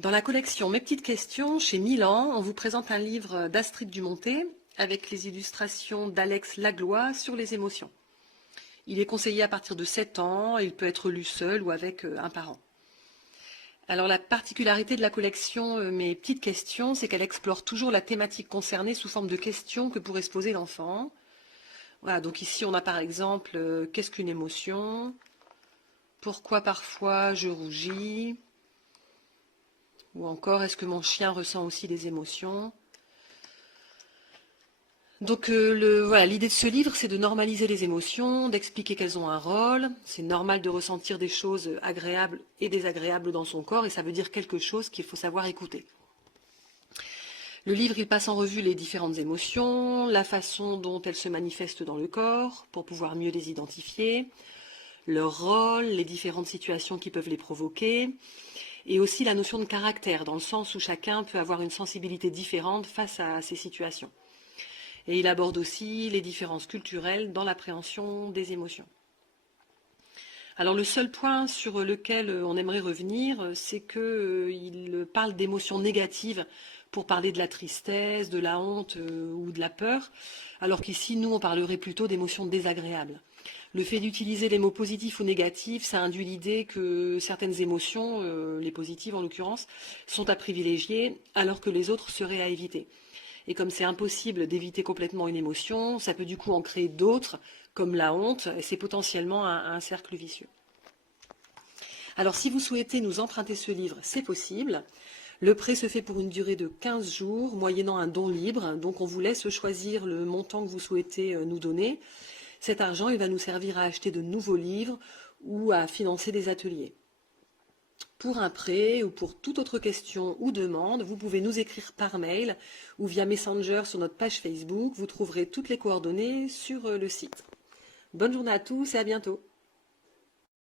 Dans la collection Mes petites questions, chez Milan, on vous présente un livre d'Astrid Dumontet avec les illustrations d'Alex Laglois sur les émotions. Il est conseillé à partir de 7 ans et il peut être lu seul ou avec un parent. Alors la particularité de la collection Mes petites questions, c'est qu'elle explore toujours la thématique concernée sous forme de questions que pourrait se poser l'enfant. Voilà, donc ici on a par exemple qu'est-ce qu'une émotion? Pourquoi parfois je rougis? Ou encore, est-ce que mon chien ressent aussi des émotions? Donc voilà, l'idée de ce livre, c'est de normaliser les émotions, d'expliquer qu'elles ont un rôle. C'est normal de ressentir des choses agréables et désagréables dans son corps, et ça veut dire quelque chose qu'il faut savoir écouter. Le livre, il passe en revue les différentes émotions, la façon dont elles se manifestent dans le corps, pour pouvoir mieux les identifier, leur rôle, les différentes situations qui peuvent les provoquer, et aussi la notion de caractère, dans le sens où chacun peut avoir une sensibilité différente face à ces situations. Et il aborde aussi les différences culturelles dans l'appréhension des émotions. Alors le seul point sur lequel on aimerait revenir, c'est qu'il parle d'émotions négatives pour parler de la tristesse, de la honte ou de la peur, alors qu'ici, nous, on parlerait plutôt d'émotions désagréables. Le fait d'utiliser les mots positifs ou négatifs, ça induit l'idée que certaines émotions, les positives en l'occurrence, sont à privilégier, alors que les autres seraient à éviter. Et comme c'est impossible d'éviter complètement une émotion, ça peut du coup en créer d'autres, comme la honte, et c'est potentiellement un cercle vicieux. Alors si vous souhaitez nous emprunter ce livre, c'est possible. Le prêt se fait pour une durée de 15 jours, moyennant un don libre. Donc on vous laisse choisir le montant que vous souhaitez nous donner. Cet argent, il va nous servir à acheter de nouveaux livres ou à financer des ateliers. Pour un prêt ou pour toute autre question ou demande, vous pouvez nous écrire par mail ou via Messenger sur notre page Facebook. Vous trouverez toutes les coordonnées sur le site. Bonne journée à tous et à bientôt.